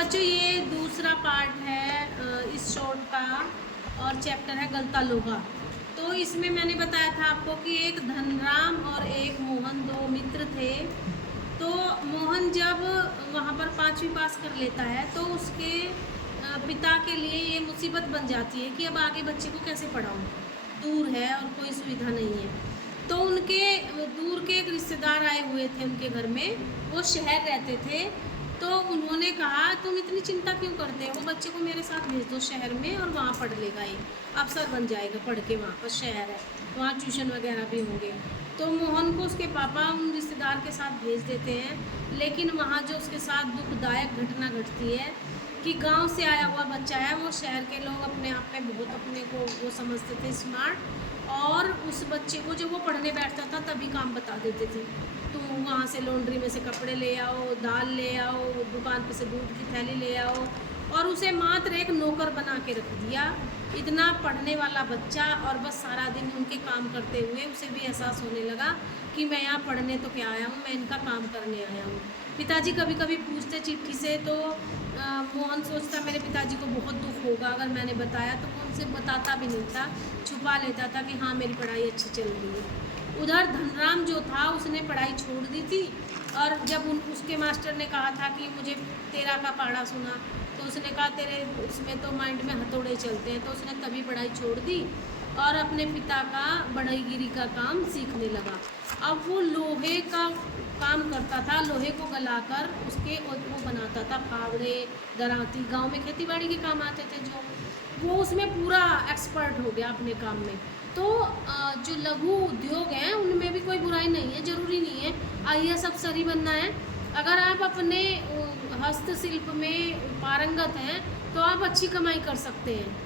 बच्चों ये दूसरा पार्ट है इस शॉर्ट का और चैप्टर है गलता लोहा। तो इसमें मैंने बताया था आपको कि एक धनराम और एक मोहन दो मित्र थे। तो मोहन जब वहाँ पर 5वीं पास कर लेता है तो उसके पिता के लिए ये मुसीबत बन जाती है कि अब आगे बच्चे को कैसे पढ़ाऊँ, दूर है और कोई सुविधा नहीं है। तो उनके दूर के एक रिश्तेदार आए हुए थे उनके घर में, वो शहर रहते थे। तो उन्होंने कहा तुम इतनी चिंता क्यों करते हो, बच्चे को मेरे साथ भेज दो शहर में और वहाँ पढ़ लेगा, ये अफसर बन जाएगा पढ़ के, वहाँ पर शहर है, वहाँ ट्यूशन वगैरह भी होंगे। तो मोहन को उसके पापा उन रिश्तेदार के साथ भेज देते हैं। लेकिन वहाँ जो उसके साथ दुखदायक घटना घटती है कि गांव से आया हुआ बच्चा है, वो शहर के लोग अपने आप में बहुत अपने को वो समझते थे स्मार्ट, और उस बच्चे को जब वो पढ़ने बैठता था तभी काम बता देते थे। तुम वहाँ से लॉन्ड्री में से कपड़े ले आओ, दाल ले आओ, दुकान पे से दूध की थैली ले आओ, और उसे मात्र एक नौकर बना के रख दिया। इतना पढ़ने वाला बच्चा, और बस सारा दिन उनके काम करते हुए उसे भी एहसास होने लगा कि मैं यहाँ पढ़ने तो क्या आया हूँ, मैं इनका काम करने आया हूँ। पिताजी कभी कभी पूछते चिट्ठी से, तो मोहन सोचता मेरे पिताजी को बहुत दुख होगा अगर मैंने बताया, तो वो उनसे बताता भी नहीं था, छुपा लेता था कि हाँ मेरी पढ़ाई अच्छी चल रही है। उधर धनराम जो था उसने पढ़ाई छोड़ दी थी, और जब उसके मास्टर ने कहा था कि मुझे 13 का पढ़ा सुना, तो उसने कहा तेरे उसमें तो माइंड में हथौड़े चलते हैं, तो उसने तभी पढ़ाई छोड़ दी और अपने पिता का बढ़ईगिरी का काम सीखने लगा। अब वो लोहे का काम करता था, लोहे को गलाकर उसके वो बनाता था फावड़े, दराती, गांव में खेतीबाड़ी के काम आते थे जो, वो उसमें पूरा एक्सपर्ट हो गया अपने काम में। तो जो लघु उद्योग हैं उनमें भी कोई बुराई नहीं है, ज़रूरी नहीं है IAS अफसर ही बनना है। अगर आप अपने हस्तशिल्प में पारंगत हैं तो आप अच्छी कमाई कर सकते हैं।